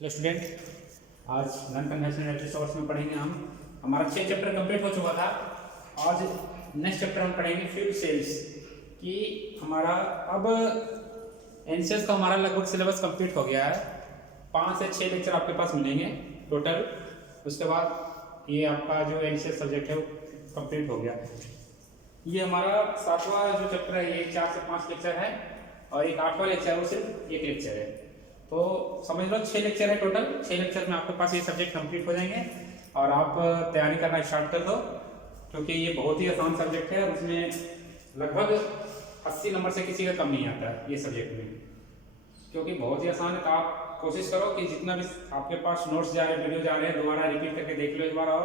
Hello student, आज non conventional energy source में पढ़ेंगे हम। हमारा 6 चैप्टर कंप्लीट हो चुका था। आज नेक्स्ट चैप्टर हम पढ़ेंगे फ्यूल सेल्स कि हमारा अब एनसीएस का हमारा लगभग सिलेबस कंप्लीट हो गया है। 5 से 6 लेक्चर आपके पास मिलेंगे टोटल। उसके बाद ये आपका जो एनसीएस सब्जेक्ट है वो कंप्लीट हो गया। ये हमारा 7वां जो चैप्टर है ये 4 से 5 लेक्चर है और एक 8वां लेक्चर है वो सिर्फ एक लेक्चर है। तो समझ लो 6 लेक्चर है टोटल। 6 लेक्चर में आपके पास ये सब्जेक्ट कंप्लीट हो जाएंगे और आप तैयारी करना स्टार्ट कर दो, क्योंकि ये बहुत ही आसान सब्जेक्ट है और उसमें लगभग 80 नंबर से किसी का कम नहीं आता है ये सब्जेक्ट में, क्योंकि बहुत ही आसान है। तो आप कोशिश करो कि जितना भी आपके पास नोट्स जा रहे हैं, वीडियो जा रहे हैं, दोबारा रिपीट करके देख लो एक बार और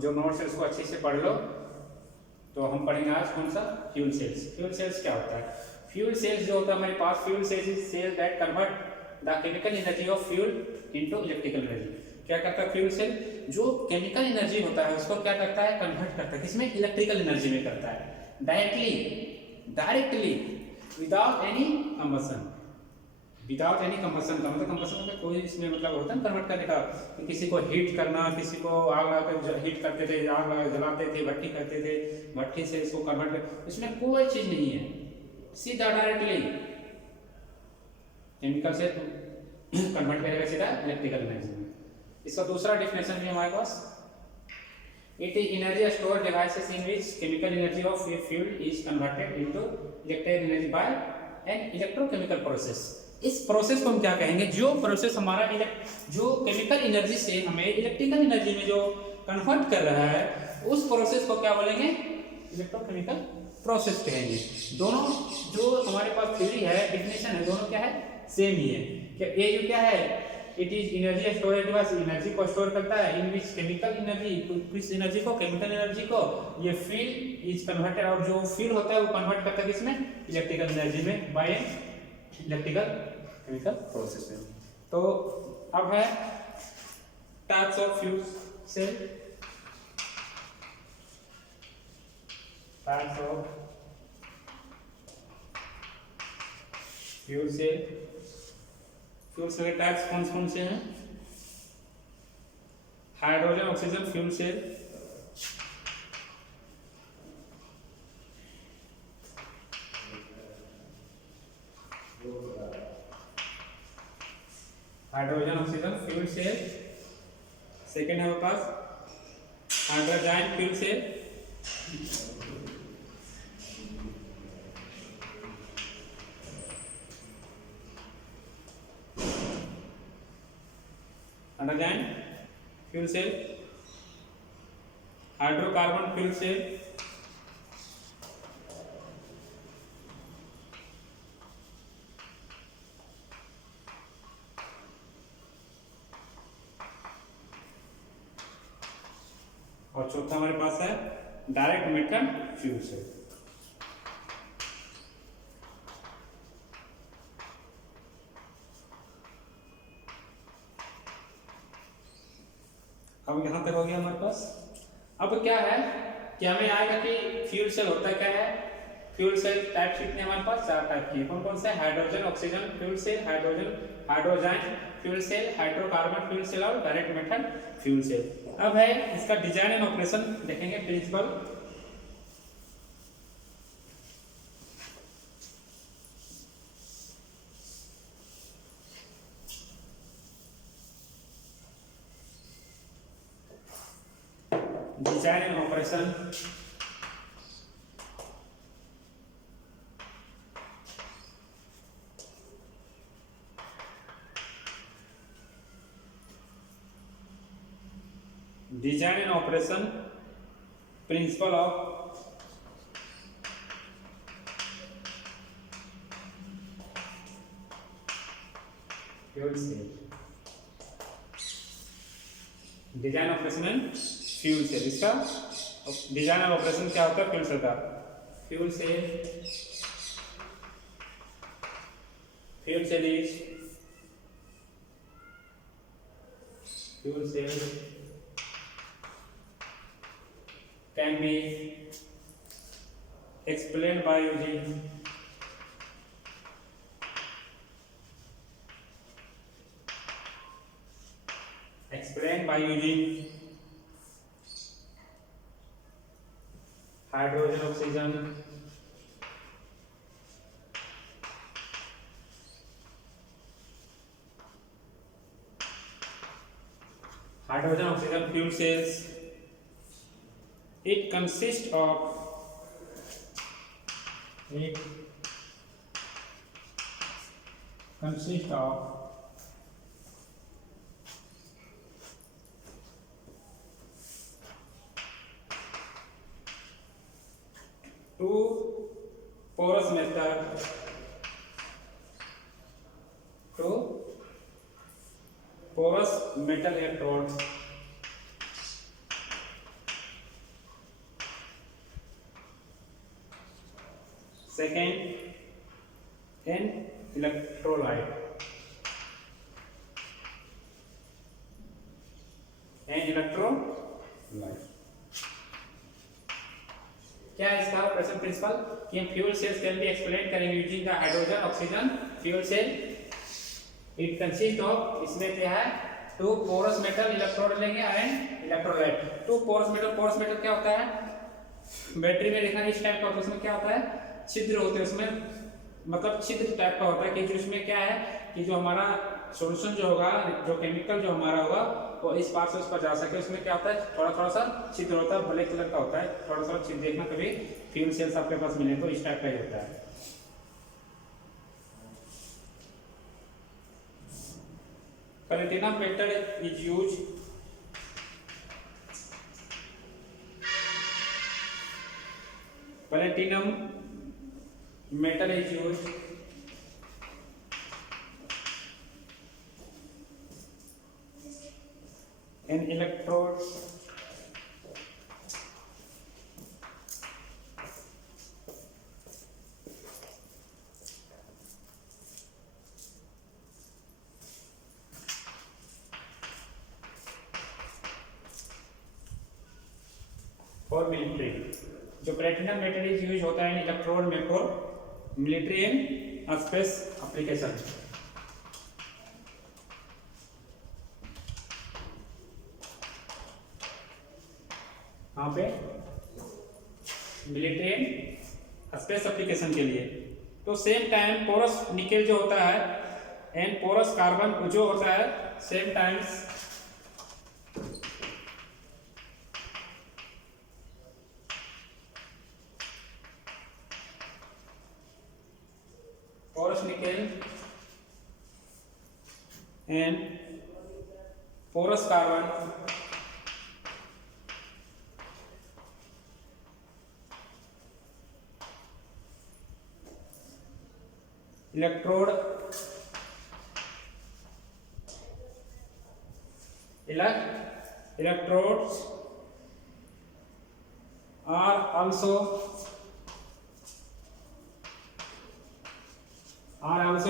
जो नोट्स है उसको अच्छे से पढ़ लो। तो हम पढ़ेंगे आज कौन सा, फ्यूल सेल्स। फ्यूल सेल्स क्या होता है? फ्यूल सेल्स जो होता है हमारे पास, fuel cells is cell that convert the chemical energy of fuel into electrical energy. क्या करता है फ्यूल सेल? जो केमिकल एनर्जी होता है उसको क्या करता है, कन्वर्ट करता है किसमें, इलेक्ट्रिकल एनर्जी में करता है। Directly without any combustion. Without any combustion का मतलब कंबशन का कोई इसमें मतलब होता है कन्वर्ट करने का, कि किसी को हीट करना, किसी को आग लगाकर हीट करते थे, आग लगा जलाते थे, भट्टी करते थे, भट्टी से इसको कन्वर्ट कर, इसमें कोई चीज नहीं है, सीधा डायरेक्टली केमिकल से कन्वर्ट करेगा सीधा इलेक्ट्रिकल एनर्जी में। इसका दूसरा डेफिनेशन भी हमारे पास, it is energy store devices in which chemical energy of a fuel is converted into electrical energy by an electrochemical process. इस प्रोसेस को हम क्या कहेंगे, जो प्रोसेस हमारा जो केमिकल एनर्जी से हमें इलेक्ट्रिकल एनर्जी में जो कन्वर्ट कर रहा है उस प्रोसेस को क्या बोलेंगे, इलेक्ट्रोकेमिकल प्रोसेस कहेंगे। दोनों जो हमारे पास थ्योरी है, डेफिनेशन है, दोनों क्या है, सेम ही है। क्या ये जो क्या है, it is energy storage device, energy को स्टोर करता है इन विच केमिकल एनर्जी, किस एनर्जी को, केमिकल एनर्जी को, ये फील्ड इज कन्वर्टेड, और जो फील्ड होता है वो कन्वर्ट करता है किसमें, इलेक्ट्रिकल एनर्जी में बाय इलेक्ट्रिकल केमिकल प्रोसेस में। तो अब है types of fuel cell. Types of fuel cell. Fuel cell के टाइप्स कौन कौन से हैं? Hydrogen oxygen fuel cell, hydrogen oxygen fuel cell. Second है हमारे पास hydrogen fuel cell, hydrogen fuel cell, hydrocarbon fuel cell, और चौथा हमारे पास है डायरेक्ट मेथड फ्यूल सेल। अब यहां तक हो गया हमारे पास। अब क्या है कि हमें आएगा कि फ्यूल सेल होता है क्या है। फ्यूल सेल टाइप कितने हमारे पास, 4 टाइप की। कौन कौन से? Hydrogen oxygen fuel cell, hydrogen fuel cell, hydrocarbon fuel cell और डायरेक्ट मेथड फ्यूल सेल। अब है इसका डिजाइन एंड ऑपरेशन देखेंगे, principle. Design and operation. Design and operation principle of fuel cell. Design operation and fuel cell, इसका design और operation क्या होता है फ्यूल सेल का। Fuel cell can be explained by using explain by using hydrogen, oxygen, fuel cells. It consists of two porous metal electrodes. Second, an electrolyte. क्या है इसका operation principle कि हम fuel cells can be explain करेंगे using the hydrogen oxygen fuel cell. It consist of, इसमें क्या है, two porous metal electrode लेंगे and electrolyte. Two porous metal क्या होता है, बैटरी में देखना इस टाइप का होता है. उसमें क्या होता है, छिद्र होते हैं उसमें, मतलब छिद्र टाइप का होता है कि जो इसमें क्या है कि जो हमारा सॉल्यूशन जो होगा, जो केमिकल जो हमारा होगा वो इस पार से उस पर जा सके. उसमें क्या होता है, थोड़ा सा छिद्र होता है, ब्लैक कलर का होता है, थोड़ा सा छिद्र. देखना कभी फ्यूल सेल्स आपके पास मिले तो इस टाइप का ही होता है. Platinum metal is used in electrodes for military. जो प्लेटिनम मेटल इज यूज होता है इन इलेक्ट्रोड में for military and space application. यहाँ पे मिलिट्री एंड स्पेस एप्लीकेशन के लिए. तो सेम टाइम पोरस निकेल जो होता है एंड पोरस कार्बन जो होता है same times porous nickel and porous carbon electrodes are also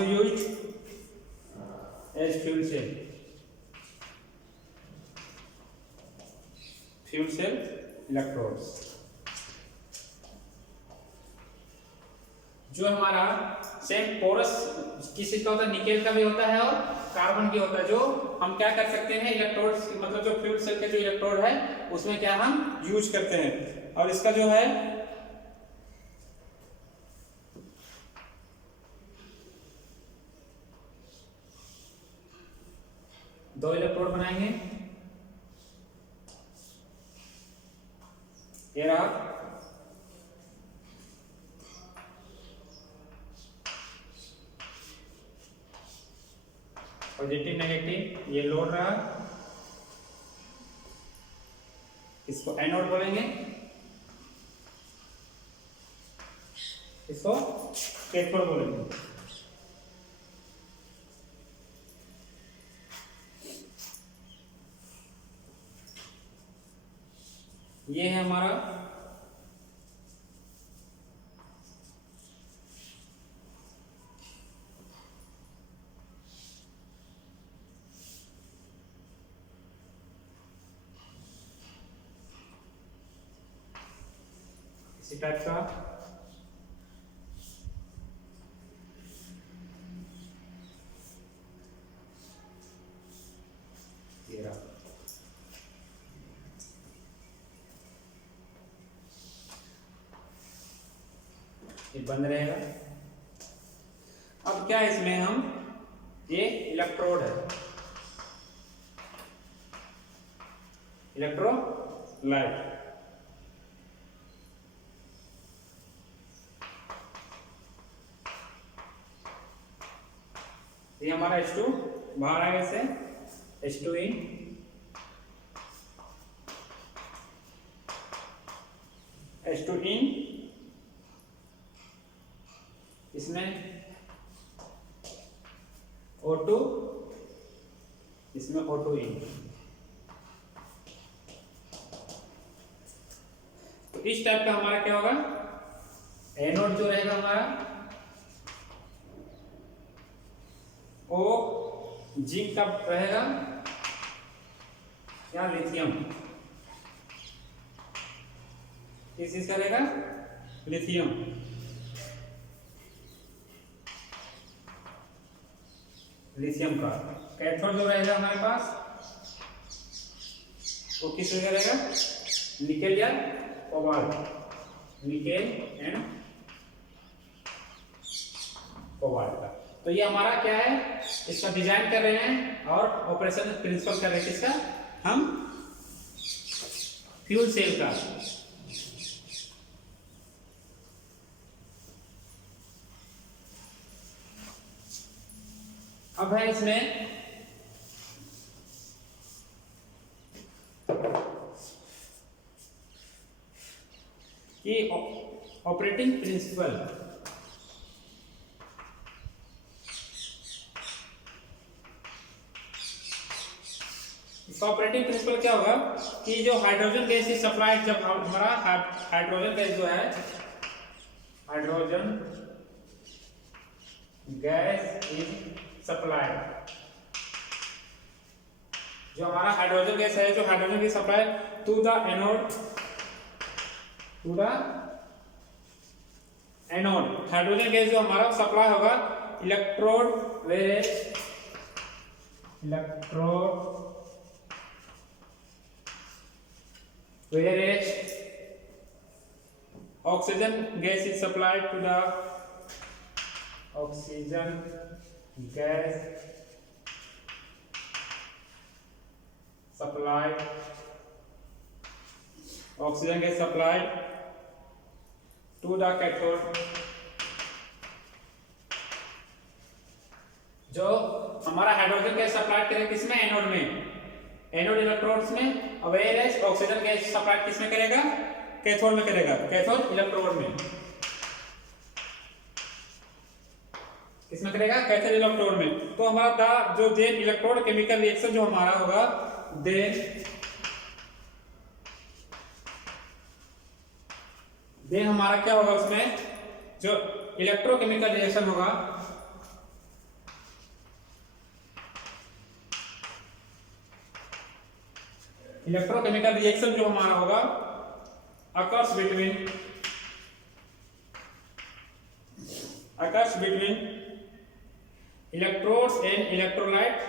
used as fuel cell electrodes. जो हमारा सेम पोरस किसी का होता है, निकेल का भी होता है और कार्बन भी होता है. जो हम क्या कर सकते हैं, इलेक्ट्रोड्स मतलब जो फ्यूल सेल के जो इलेक्ट्रोड है उसमें क्या हम यूज करते हैं. और इसका जो है दो इलेक्ट्रोड बनाएंगे. ये रहा पॉजिटिव नेगेटिव, ये लोड रहा, इसको एनोड बोलेंगे, इसको कैथोड बोलेंगे. ये है हमारा इसी टाइप का. ये रहा ये बंद रहेगा। अब क्या है इसमें हम, ये इलेक्ट्रोड है, इलेक्ट्रोलाइट। ये हमारा H2 बाहर आएगा, इससे H2 इन, H2 इन, इसमें O2, इसमें O2 इन। तो इस टाइप का हमारा क्या होगा, एनोड जो रहेगा हमारा, वो जिंक का रहेगा या लिथियम, किस चीज का रहेगा, लिथियम। लिथियम का कैथोड जो रहेगा हमारे पास, वो किस तरह का रहेगा, निकेल या कोबाल्ट, निकेल एंड कोबाल्ट का। तो ये हमारा क्या है, इसका डिजाइन कर रहे हैं और ऑपरेशन प्रिंसिपल कर रहे हैं, किसका, हम फ्यूल सेल का। अब है इसमें कि ऑपरेटिंग प्रिंसिपल, इसका ऑपरेटिंग प्रिंसिपल क्या होगा कि जो हाइड्रोजन गैस इज सप्लाइड, जब हमारा हाइड्रोजन गैस जो है, हाइड्रोजन गैस इज सप्लाइड, जो हमारा हाइड्रोजन गैस है, जो hydrogen gas supply to the anode, to the anode, hydrogen gas जो हमारा सप्लाई होगा इलेक्ट्रोड, वेरेज electrode, whereas oxygen gas is supplied to the oxygen gas supplied, oxygen gas supplied to the cathode, जो हमारा hydrogen gas supply करेगा किसमें, anode में, anode electrodes में। वेयरएज ऑक्सीजन गैस सप्लाई किसमें करेगा, कैथोड में करेगा, कैथोड इलेक्ट्रोड में, किसमें करेगा, कैथोड इलेक्ट्रोड में। तो हमारा जो देन इलेक्ट्रोड केमिकल रिएक्शन जो हमारा होगा, देन हमारा क्या होगा, उसमें जो इलेक्ट्रोकेमिकल रिएक्शन होगा, इलेक्ट्रोकेमिकल रिएक्शन जो हमारा होगा occurs between electrodes and electrolyte,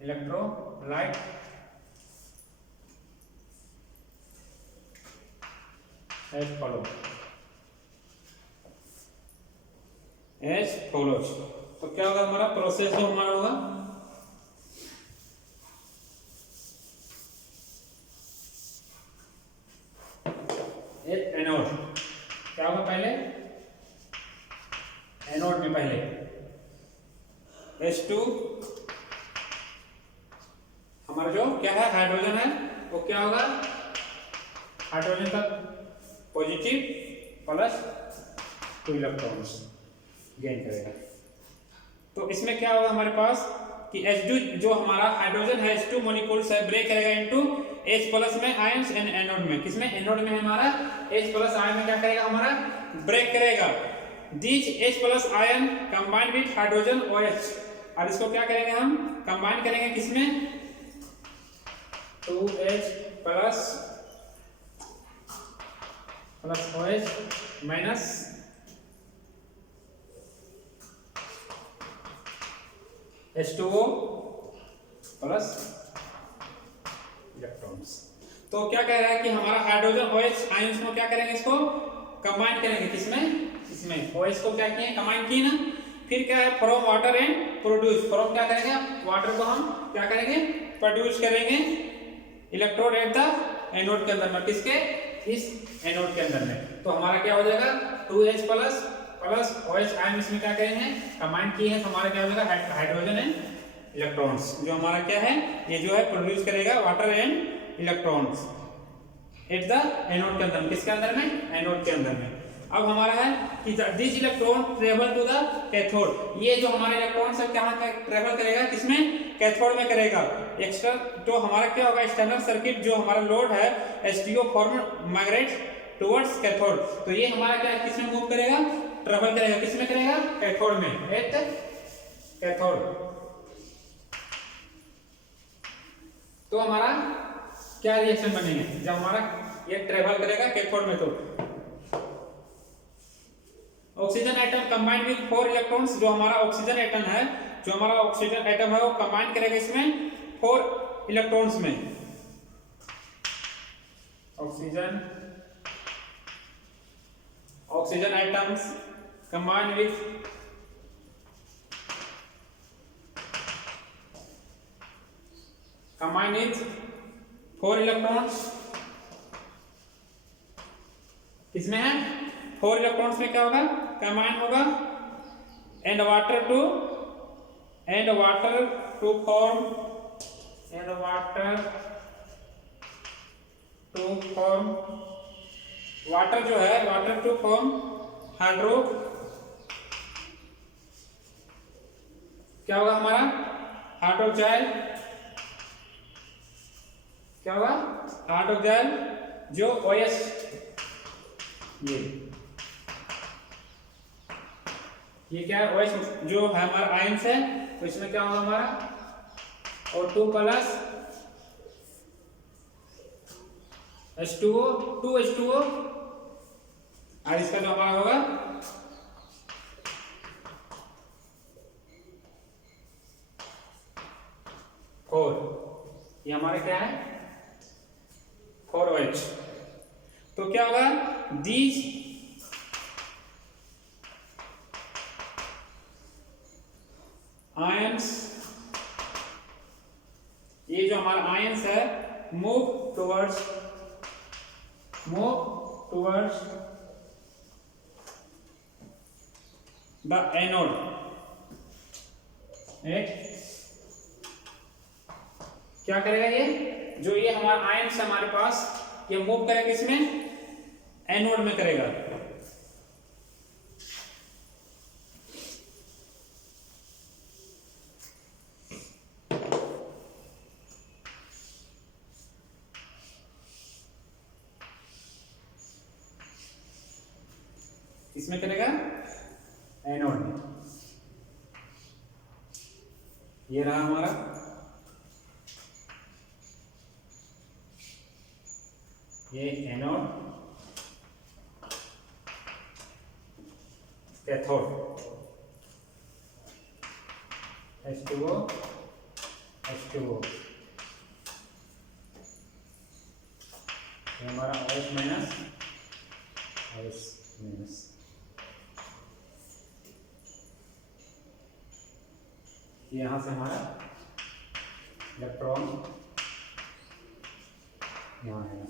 electrolyte as follows। तो क्या होगा हमारा प्रोसेस जो हमारा होगा, एनोड, क्या होगा पहले, एनोड में पहले H2 हमारा जो क्या है, हाइड्रोजन है, वो क्या होगा, हाइड्रोजन का पॉजिटिव प्लस 2 इलेक्ट्रॉन्स गेन करेगा। तो इसमें क्या होगा हमारे पास कि H2 जो हमारा हाइड्रोजन है, H2 मॉलिक्यूल्स है, ब्रेक करेगा इनटू H प्लस में आयंस एंड एनोड में, किसमें, एनोड में हमारा H प्लस आयन में क्या करेगा, हमारा ब्रेक करेगा। This H plus ion combine with hydrogen OH, और इसको क्या करेंगे हम, कंबाइन करेंगे किसमें, 2H plus OH minus H2O plus electrons. तो क्या कह रहा है कि हमारा हाइड्रोजन OH आयंस को क्या करेंगे, इसको कंबाइन करेंगे, किसमें, इसमें OH को क्या किए, कंबाइन किए ना। फिर क्या है, from water and produce, from क्या करेंगे, वाटर को हम क्या करेंगे, प्रोड्यूस करेंगे इलेक्ट्रोड एट द एनोड के अंदर में, किसके, इस एनोड के अंदर में। तो हमारा क्या हो जाएगा 2H plus plus OH ion इसमें क्या करेंगे, कंबाइन किए हैं, तो हमारा क्या हो जाएगा हाइड्रोजन एंड इलेक्ट्रॉन्स, जो हमारा क्या है, ये जो है प्रोड्यूस करेगा water and electrons at the anode के अंदर में, किसके अंदर में, एनोड के अंदर में। अब हमारा है कि this electron travel to the cathode, ये जो हमारा इलेक्ट्रॉन है कहाँ ट्रेवल करेगा, किसमें, कैथोड में करेगा। एक्स्ट्रा तो हमारा क्या होगा, एक्सटर्नल सर्किट जो हमारा लोड है H2O form migrate towards cathode, तो ये हमारा क्या किसमें मूव करेगा, ट्रेवल करेगा, किसमें करेगा, कैथोड में, एट कैथोड। तो हमारा क्या रिएक्शन बनेंगे जब हमारा ये ट्रेवल करेगा कैथोड में, तो oxygen atom combined with 4 electrons, जो हमारा ऑक्सीजन एटम है, जो हमारा ऑक्सीजन एटम है वो कंबाइन करेगा इसमें 4 इलेक्ट्रॉन्स में। Oxygen atoms combine with 4 electrons, किसमें है, 4 इलेक्ट्रॉन्स में क्या होगा, कंबाइन होगा, and water to form water जो है, वाटर टू फॉर्म हाइड्रो, क्या होगा हमारा हाइड्रोक्साइड, क्या होगा हाइड्रोक्साइड, जो OH ये क्या है, OH जो है हमारा आयंस है, तो इसमें क्या होगा हमारा O2 प्लस H2O 2H2O, और इसका जो हमारा होगा 4, ये हमारे क्या है 4OH। तो क्या होगा, दीज आयंस, ये जो हमारा आयंस है मूव टुवर्ड्स द एनोड क्या करेगा, ये जो ये हमारा आयंस है हमारे पास, ये मूव करेगा इसमें एनोड में करेगा। किसमें करेगा, एनोड में। ये रहा हमारा ये एनोड, कैथोड H2O ये हमारा OH माइनस यहाँ से हमारा इलेक्ट्रॉन यहाँ है।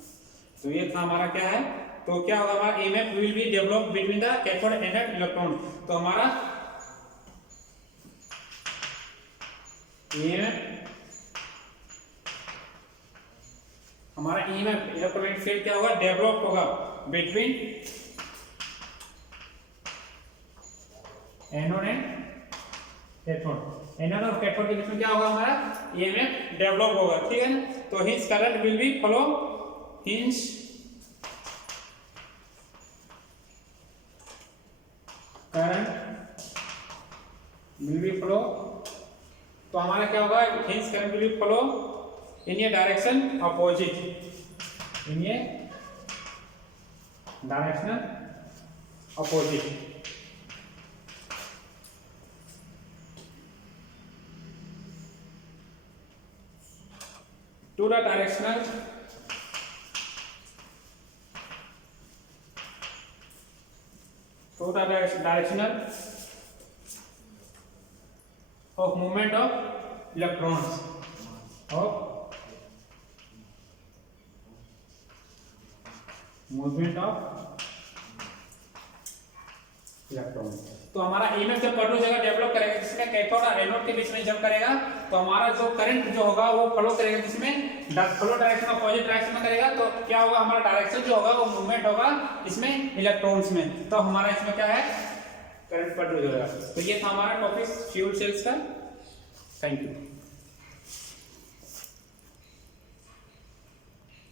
तो ये था हमारा क्या है, तो क्या होगा हमारा EMF will be develop between the cathode and electron. तो हमारा EMF इलेक्ट्रोमैग्नेटिक फील्ड क्या होगा, डेवलप होगा between anode and cathode. Anode और कैथोड के बीच में क्या होगा, हमारा EMF डेवलप होगा, ठीक है ना। तो hence current will be flow, hence current will be flow, तो हमारा क्या होगा, hence current will be flow in ये डायरेक्शन अपोजिट, इन ये direction opposite. To the directional of movement of electrons of movement of electron. तो हमारा EMF जब cut हो जाएगा डेवलप करेगा जिसमें कैथोड और एनोड के बीच में जब करेगा तो हमारा जो करंट जो होगा वो फ्लो करेगा जिसमें फ्लो डायरेक्शन अपोजिट डायरेक्शन में करेगा तो क्या होगा हमारा डायरेक्शन जो होगा वो मूवमेंट होगा इसमें इलेक्ट्रॉन्स में, तो हमारा इसमें क्या है करंट कट हो जाएगा। तो ये था हमारा टॉपिक फ्यूल सेल्स का। Thank you.